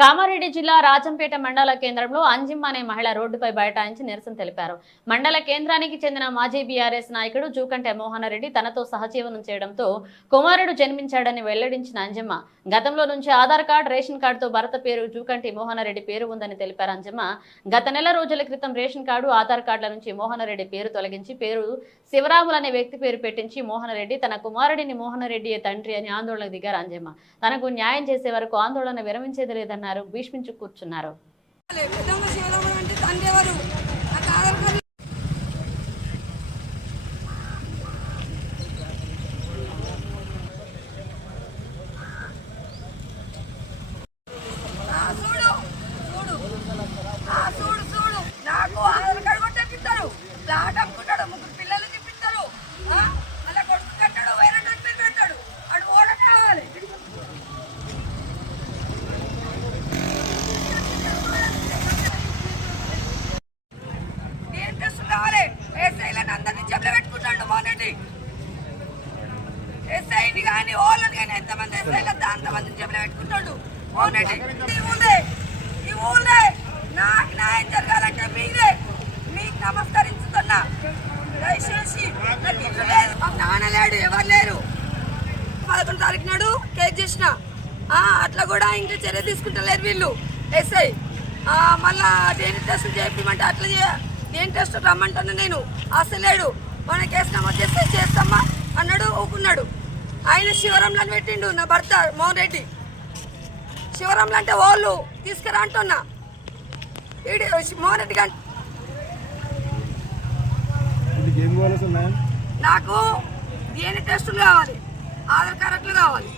కామారెడ్డి జిల్లా రాజంపేట మండల కేంద్రంలో అంజిమ్ అనే మహిళ రోడ్డుపై బైఠాయించి నిరసన తెలిపారు. మండల కేంద్రానికి చెందిన మాజీ బీఆర్ఎస్ నాయకుడు జూకంటే మోహన్ రెడ్డి తనతో సహజీవనం చేయడంతో కుమారుడు జన్మించాడని వెల్లడించిన అంజమ్మ గతంలో నుంచి ఆధార్ కార్డు రేషన్ కార్డుతో భర్త పేరు జూకంటి మోహన్ రెడ్డి పేరు ఉందని తెలిపారు అంజమ్మ. గత నెల రోజుల క్రితం రేషన్ కార్డు ఆధార్ కార్డుల నుంచి మోహన్ రెడ్డి పేరు తొలగించి పేరు శివరాములు అనే వ్యక్తి పేరు పెట్టించి మోహన్ రెడ్డి తన కుమారుడిని మోహనరెడ్డి తండ్రి అని ఆందోళనకు దిగారు అంజమ్మ. తనకు న్యాయం చేసే వరకు ఆందోళన విరమించేది లేదన్నారు. భీష్మించు కూర్చున్నారు. ఏం టెస్ట్ కావాలి ఎస్ఐలను అందరినీ జబ్బులు పెట్టుకుంటాడు మోనటి ఎస్ఐని కానీ ఓళ్ళని కానీ ఎంతమంది ఎస్ఐలు అంతమందిని జబ్బులు పెట్టుకుంటాడు మోనటి ఈ ఊళ్ళే ఈ ఊళ్ళే. నాకు న్యాయం జరగాలంటే మీరే మీకు నమస్కరించుతున్నా. దయచేసి నాకు లేదు మా నాన్న లేడు ఎవరు లేరు. పదకొండు తారీఖు నాడు కేసు చేసిన. అట్లా కూడా ఇంకా చర్య తీసుకుంటలేరు వీళ్ళు. ఎస్ఐ మళ్ళా దేని టెస్ట్ చేయమంటే అట్లా చేయ దేని టెస్ట్ రమ్మంటాను నేను. అసలేడు మన కేసు నమోదు చేస్తే చేస్తామా? అన్నాడు ఊకున్నాడు. ఆయన శివరంలో పెట్టిండు నా భర్త మోహన్ రెడ్డి. శివరంలో అంటే వాళ్ళు. తీసుకురా అంటున్నా. ఈడు మోహన్ రెడ్డి మ్యామ్? నాకు డిఎన్ఏ టెస్టులు కావాలి? ఆధార్ కార్డులు కావాలి.